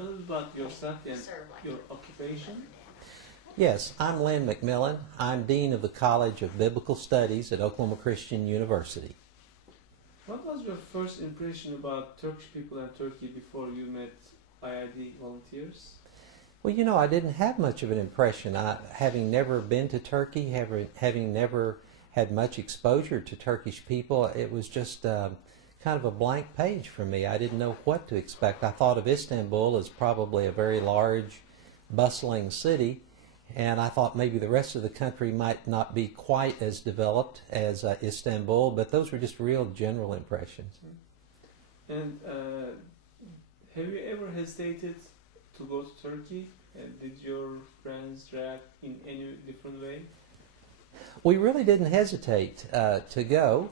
a little about yourself and your occupation? Yes, I'm Lynn McMillan. I'm Dean of the College of Biblical Studies at Oklahoma Christian University. What was your first impression about Turkish people and Turkey before you met IID volunteers? Well, you know, I didn't have much of an impression. Having never been to Turkey, having never had much exposure to Turkish people, it was just kind of a blank page for me. I didn't know what to expect. I thought of Istanbul as probably a very large, bustling city, and I thought maybe the rest of the country might not be quite as developed as Istanbul, but those were just real general impressions. And have you ever hesitated to go to Turkey? And did your friends react in any different way? We really didn't hesitate to go.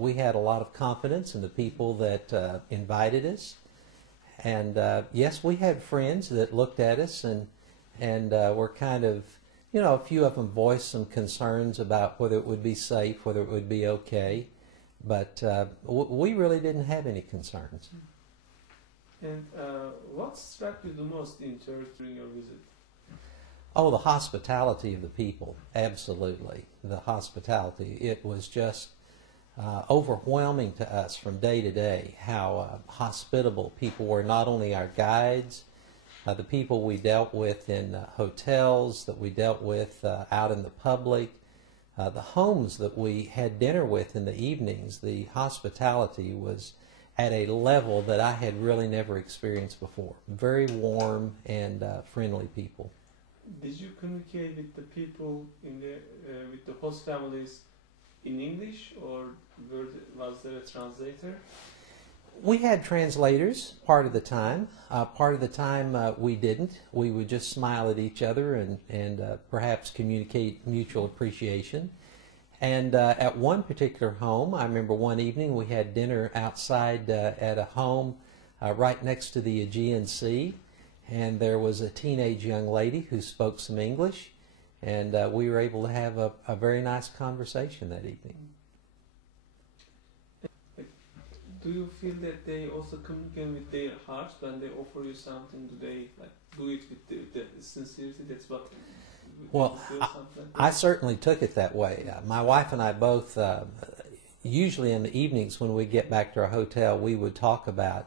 We had a lot of confidence in the people that invited us. And yes, we had friends that looked at us and were kind of, you know, a few of them voiced some concerns about whether it would be safe, whether it would be okay. But we really didn't have any concerns. And what struck you the most in Turkey during your visit? Oh, the hospitality of the people, absolutely. The hospitality. It was just overwhelming to us from day to day how hospitable people were, not only our guides, the people we dealt with in hotels, that we dealt with out in the public, the homes that we had dinner with in the evenings. The hospitality was at a level that I had really never experienced before. Very warm and friendly people. Did you communicate with the people in the with the host families in English, or was there a translator? We had translators part of the time. Part of the time we didn't. We would just smile at each other and perhaps communicate mutual appreciation. And at one particular home, I remember one evening we had dinner outside at a home right next to the Aegean Sea, and there was a teenage young lady who spoke some English, and we were able to have a very nice conversation that evening. Do you feel that they also communicate with their hearts when they offer you something? Do they do it with the sincerity? That's what. Well, I certainly took it that way. My wife and I both, usually in the evenings when we get back to our hotel, we would talk about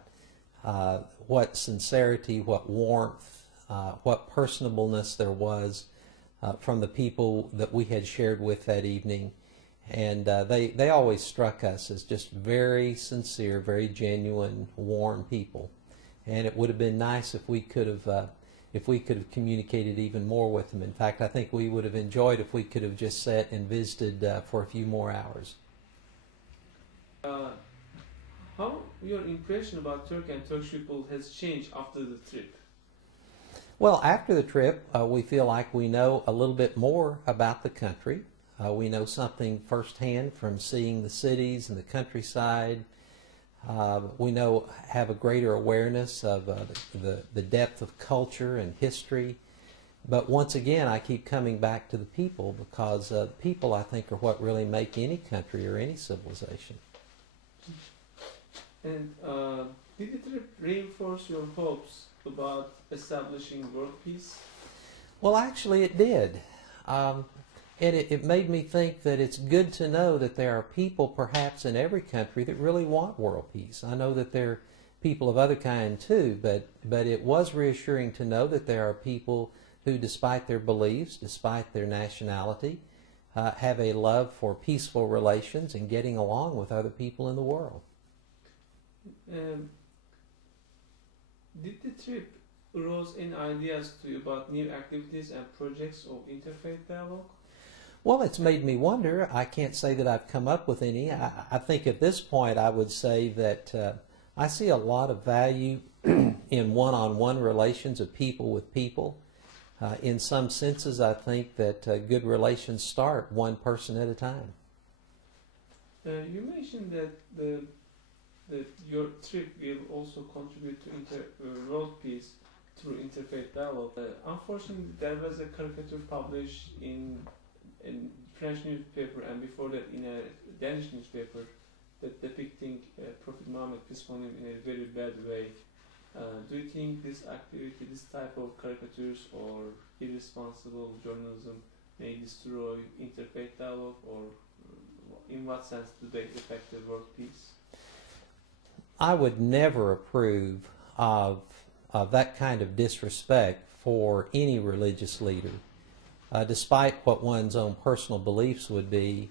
what sincerity, what warmth, what personableness there was from the people that we had shared with that evening. And they always struck us as just very sincere, very genuine, warm people. And it would have been nice if we could have communicated even more with them. In fact, I think we would have enjoyed if we could have just sat and visited for a few more hours. How your impression about Turkey and Turkish people has changed after the trip? Well, after the trip, we feel like we know a little bit more about the country. We know something firsthand from seeing the cities and the countryside. We have a greater awareness of the depth of culture and history. But once again, I keep coming back to the people, because people, I think, are what really make any country or any civilization. And did the trip reinforce your hopes about establishing world peace? Well, actually it did. It made me think that it's good to know that there are people perhaps in every country that really want world peace. I know that there are people of other kind too, but it was reassuring to know that there are people who, despite their beliefs, despite their nationality, have a love for peaceful relations and getting along with other people in the world. Did the trip arouse any ideas to you about new activities and projects of interfaith dialogue? Well, it's made me wonder. I can't say that I've come up with any. I think at this point I would say that I see a lot of value in one-on-one relations of people with people. In some senses, I think that good relations start one person at a time. You mentioned that your trip will also contribute to world peace through interfaith dialogue. Unfortunately, there was a caricature published in French newspaper, and before that in a Danish newspaper, that depicting Prophet Muhammad, peace upon him, in a very bad way. Do you think this activity, this type of caricatures or irresponsible journalism may destroy interfaith dialogue, or in what sense do they affect the world peace? I would never approve of that kind of disrespect for any religious leader. Despite what one's own personal beliefs would be,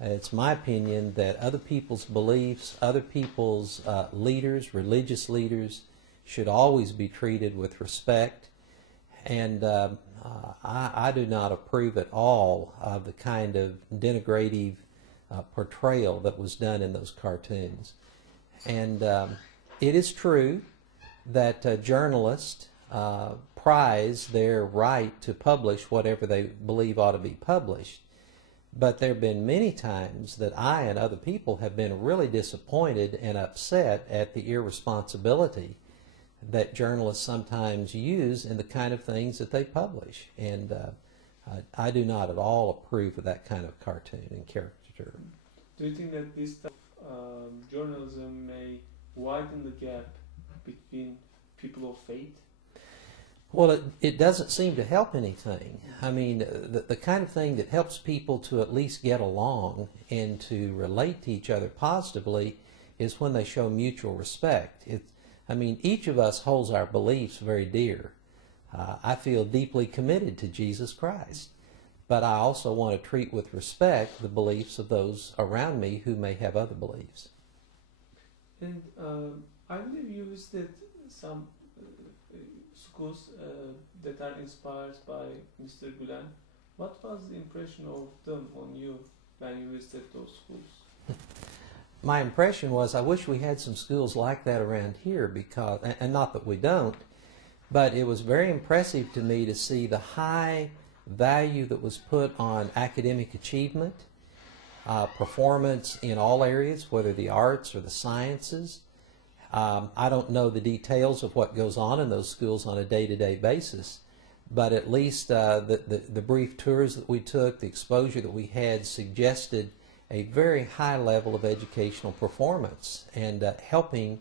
it's my opinion that other people's beliefs, other people's leaders, religious leaders, should always be treated with respect. And I do not approve at all of the kind of denigrative portrayal that was done in those cartoons. And it is true that journalists prize their right to publish whatever they believe ought to be published. But there have been many times that I and other people have been really disappointed and upset at the irresponsibility that journalists sometimes use in the kind of things that they publish. And I do not at all approve of that kind of cartoon and caricature. Do you think that this type of journalism may widen the gap between people of faith? Well, it doesn't seem to help anything. I mean, the kind of thing that helps people to at least get along and to relate to each other positively is when they show mutual respect. I mean, each of us holds our beliefs very dear. I feel deeply committed to Jesus Christ, but I also want to treat with respect the beliefs of those around me who may have other beliefs. And I believe you visited some schools that are inspired by Mr. Gülen. What was the impression of them on you when you visited those schools? My impression was I wish we had some schools like that around here, because, and not that we don't, but it was very impressive to me to see the high value that was put on academic achievement, performance in all areas, whether the arts or the sciences. I don't know the details of what goes on in those schools on a day-to-day basis, but at least the brief tours that we took, the exposure that we had, suggested a very high level of educational performance and helping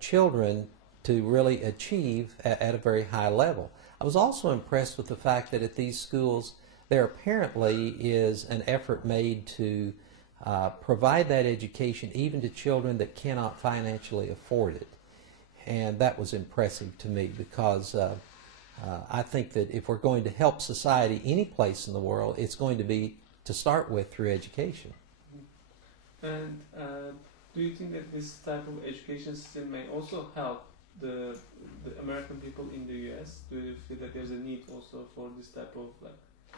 children to really achieve at a very high level. I was also impressed with the fact that at these schools there apparently is an effort made to provide that education even to children that cannot financially afford it. And that was impressive to me, because I think that if we're going to help society any place in the world, it's going to be, to start with, through education. And do you think that this type of education system may also help the American people in the U.S.? Do you feel that there's a need also for this type of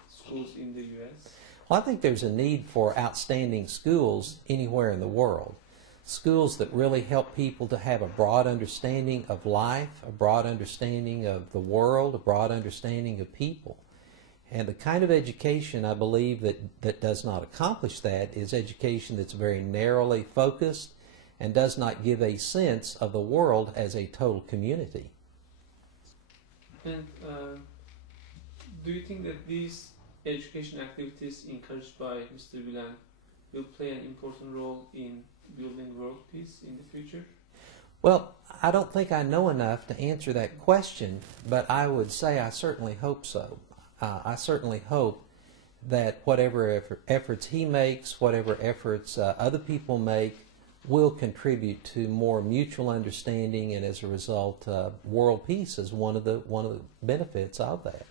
schools in the U.S.? Well, I think there's a need for outstanding schools anywhere in the world. Schools that really help people to have a broad understanding of life, a broad understanding of the world, a broad understanding of people. And the kind of education, I believe, that does not accomplish that is education that's very narrowly focused and does not give a sense of the world as a total community. And do you think that these education activities encouraged by Mr. Gülen will play an important role in building world peace in the future? Well, I don't think I know enough to answer that question, but I would say I certainly hope so. I certainly hope that whatever efforts he makes, whatever efforts other people make, will contribute to more mutual understanding, and as a result, world peace is one of the benefits of that.